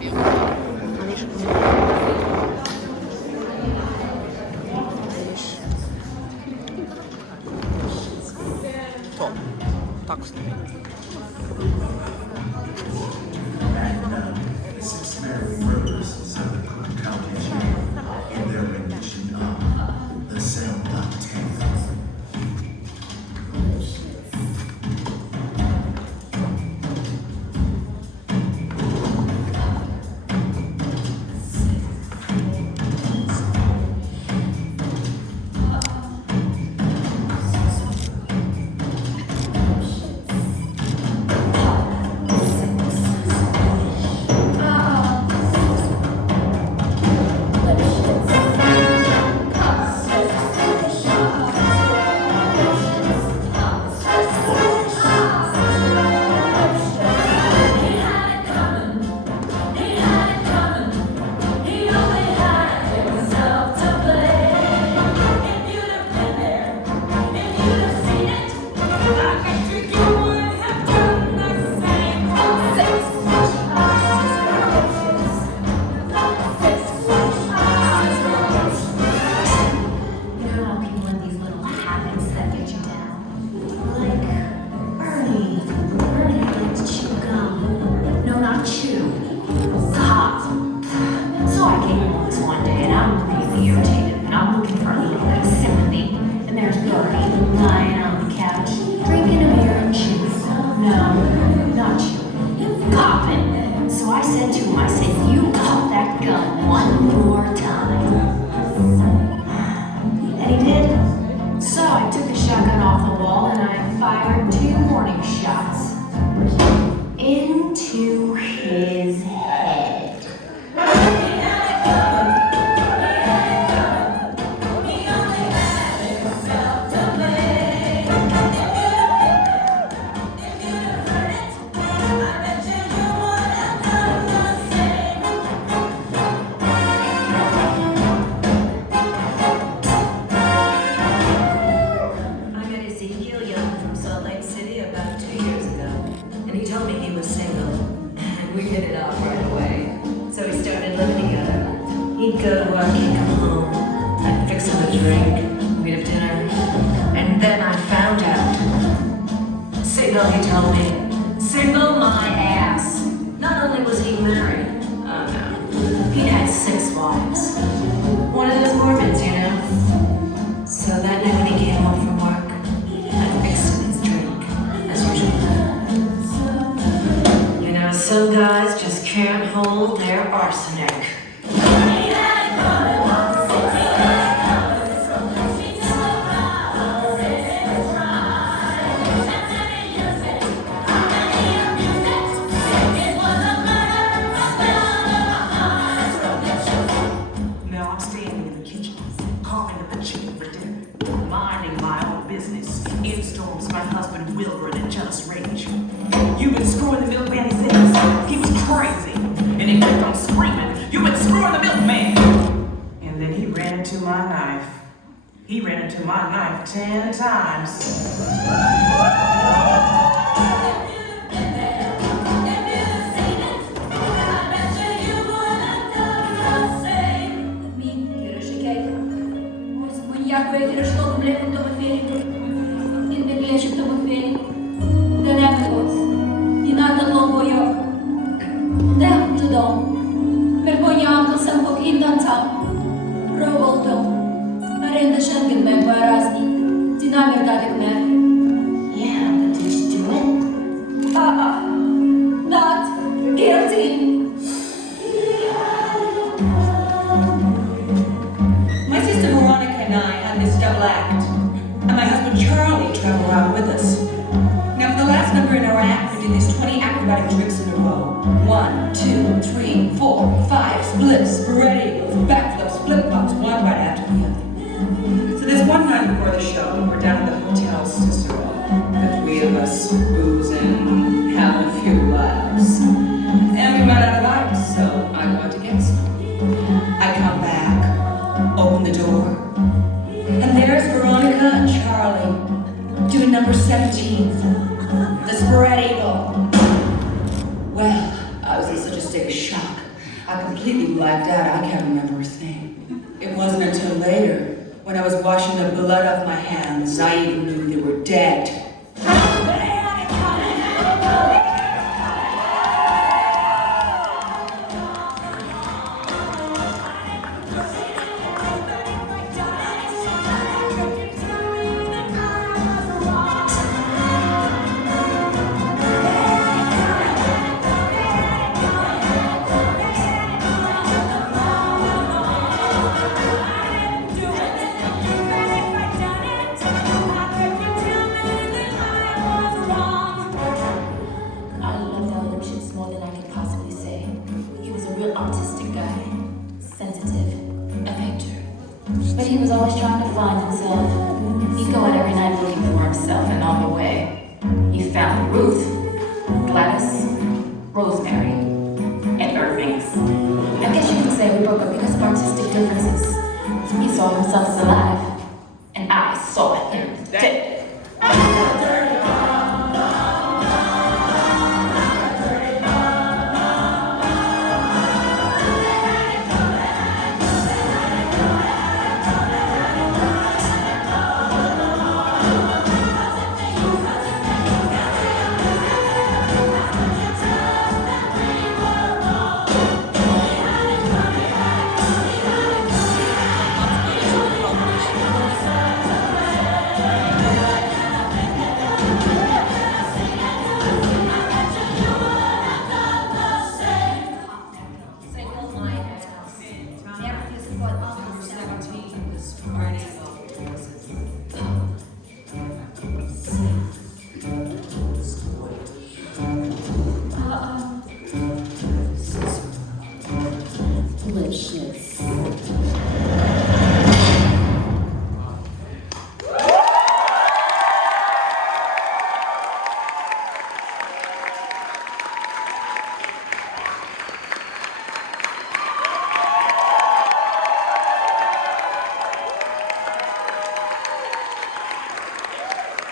Serio. Maniż. To. Tak stoi. Six Mary murders in Southern Cook County Jail in their rendition of The Cell Block Tale. Into his head. I met Ezekiel Young from Salt Lake City about 2 years ago, and he told me he was single, and we hit it off right away. So we started living together. He'd go to work, he'd come home, I'd fix him a drink, we'd have dinner, and then I found out. Single, he told me. Single my ass. Not only was he married, oh no, he'd had 6 wives. One of those Mormons, you know. So that night when he came home from work, I fixed him his drink, as usual. You know, some guys just can't hold their arsenic. Now I'm standing in the kitchen, carving up the chicken for dinner, minding my own business. In storms my husband Wilbur and Just Rage. You've been screwing the milkman, he says. He was crazy. And he kept on screaming, "You've been screwing the milkman!" And then he ran into my knife. He ran into my knife 10 times. Vergogna să mă pochim danța. Robul tău. Arenda Schengen me parazni. Dinamer da de mer. Yeah, but did you do it? Not guilty. My sister Veronica and I had this double act, and my husband Charlie traveled around with us. Now, for the last number in our act, we did these 20 acrobatic tricks in a row. 1, 2, 3, 4, 5, splits, spread eagles, backflips, flip-flops, one right after the other. So there's one night before the show, we're down at the Hotel Cicero, the 3 of us boozing, having a few laughs. And we run out of ice, so I go out to get some. I come back, open the door, and there's Veronica and Charlie doing number 17, the spread eagle. Well, I was in such a state of shock. I completely blacked out. I can't remember a thing. It wasn't until later, when I was washing the blood off my hands, I even knew they were dead. I loved Elliot Chips more than I could possibly say. He was a real artistic guy. Sensitive. A painter. But he was always trying to find himself. He'd go out every night looking for himself, and on the way, he found Ruth, Gladys, Rosemary, and Irving. I guess you could say we broke up because of artistic differences. He saw himself as alive, and I saw him dead. Delicious.